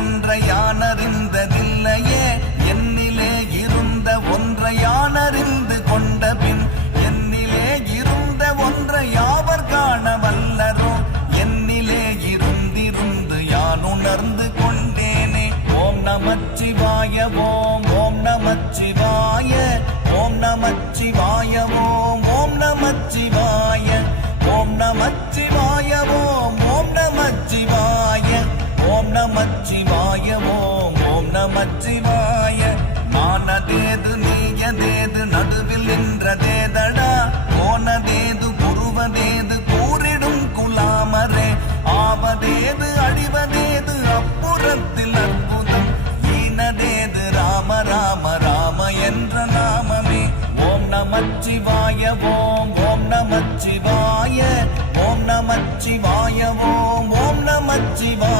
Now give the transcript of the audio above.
ஒன்றை யானறிந்ததில்லையே என்னிலே இருந்த ஒன்றை யானறிந்து கொண்ட பின் என்னிலே இருந்த ஒன்றை யாவர் காண வல்லரோ என்னிலே இருந்திருந்து யான் உணர்ந்து கொண்டேனே. ஓம் நமச்சிவாய ஓம் ஓம் நமச்சிவாய ஓம் நமச்சிவாய ஓம் ஓம் நமச்சிவாய ஓம் நமச்சிவாய ஓம் ஓம் நமச்சிவாய ஓம் நமச்சிவாய ஓம் ஓம் நமச்சிவாய. மானதேது நீயதேது நடுவில் நின்றதேதடா போனதேது புருவதேது கூறிடும் குலாமரே ஆவதேது அழிவதேது அப்புறத்தில் அற்புதம் ஈனதேது ராம ராம ராம என்ற நாமமே. ஓம் நமச்சிவாய ஓம் ஓம் நமச்சிவாய ஓம் நமச்சிவாய